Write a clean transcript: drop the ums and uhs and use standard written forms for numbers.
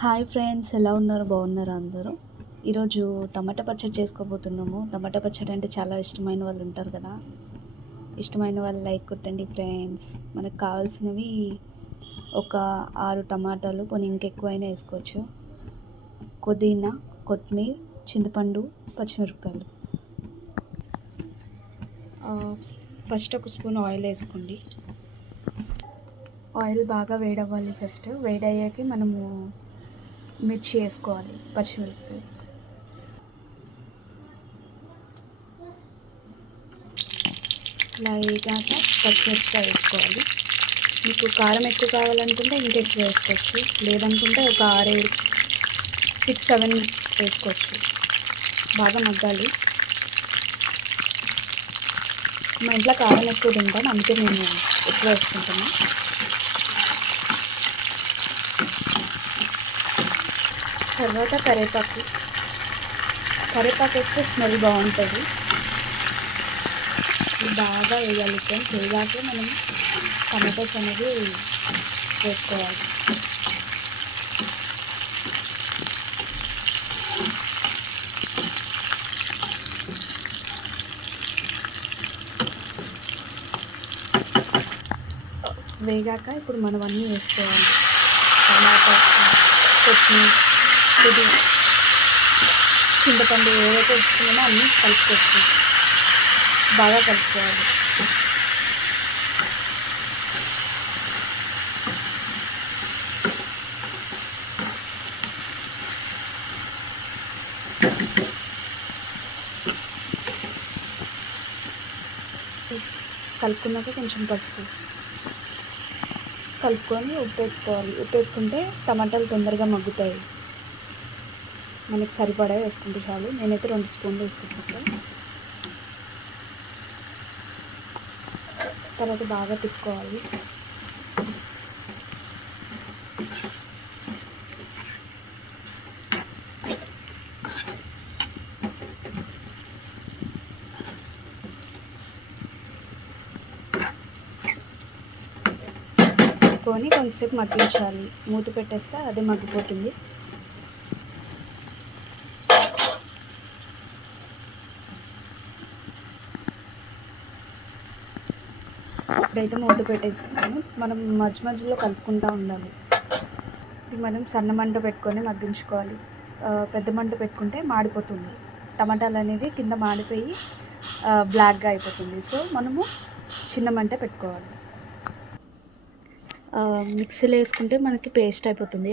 Hi friends, ఎలా ఉన్నారు? బాగున్నారా అందరూ? ఈరోజు టమాటా పచ్చడి చేసుకోబోతున్నాము. టమాటా పచ్చడి అంటే చాలా ఇష్టమైన వాళ్ళు ఉంటారు కదా. ఇష్టమైన వాళ్ళు లైక్ కొట్టండి ఫ్రెండ్స్. మనకు కావాల్సినవి ఒక 6 టమాటాలు, కొన్ని ఇంకెక్కువైనా వేసుకోవచ్చు. పుదీనా, కొత్తిమీర, చింతపండు, పచ్చిమిరపకాయలు. ఫస్ట్ ఒక స్పూన్ ఆయిల్ వేసుకోండి. ఆయిల్ బాగా వేడవ్వాలి. ఫస్ట్ వేడయ్యాక మనము మిర్చి వేసుకోవాలి, పచ్చిమిరపకాయలు. ఇలా వేగాక పచ్చిమిరపకాయ వేసుకోవాలి. మీకు కారం ఎక్కువ కావాలనుకుంటే ఇంకెక్కువ వేసుకోవచ్చు, లేదనుకుంటే ఒక 6, 7, 6, 7 వేసుకోవచ్చు. బాగా మగ్గాలి. మా ఇంట్లో కారం ఎక్కువ తింటాం, అందుకే మేము ఎక్కువ వేసుకుంటాము. తర్వాత కరివేపాకు వేస్తే స్మెల్ బాగుంటుంది. ఇది బాగా వేయాలి ఫ్రెండ్స్. వేయాకే మనం టమాటోస్ అనేది వేసుకోవాలి. వేగాక ఇప్పుడు మనం అన్నీ వేసుకోవాలి. టమాటా, కొత్తిమీర, పుదీనా, చింతపండు ఏవైతే వేసుకున్నామో అన్నీ కలుపుకోవచ్చు. బాగా కలుపుకోవాలి. కలుపుకున్నాక కొంచెం పసుపు కలుపుకొని ఉప్పు వేసుకోవాలి. ఉప్పు వేసుకుంటే టమాటాలు తొందరగా మగ్గుతాయి. మనకి సరిపడా వేసుకుంటే చాలు. నేనైతే 2 స్పూన్లు వేసుకుంటాను. తర్వాత బాగా తిప్పుకోవాలి. తిప్పుకొని కొంచెంసేపు మగ్గించాలి. మూత పెట్టేస్తే అదే మగ్గిపోతుంది. ఇప్పుడైతే మూత పెట్టేస్తాను. మనం మధ్య మధ్యలో కలుపుకుంటూ ఉండాలి. ఇది మనం సన్న మంట పెట్టుకొని మగ్గించుకోవాలి. పెద్ద మంట పెట్టుకుంటే మాడిపోతుంది. టమాటాలు అనేవి కింద మాడిపోయి బ్లాక్గా అయిపోతుంది. సో మనము చిన్న మంట పెట్టుకోవాలి. మిక్సీలో వేసుకుంటే మనకి పేస్ట్ అయిపోతుంది.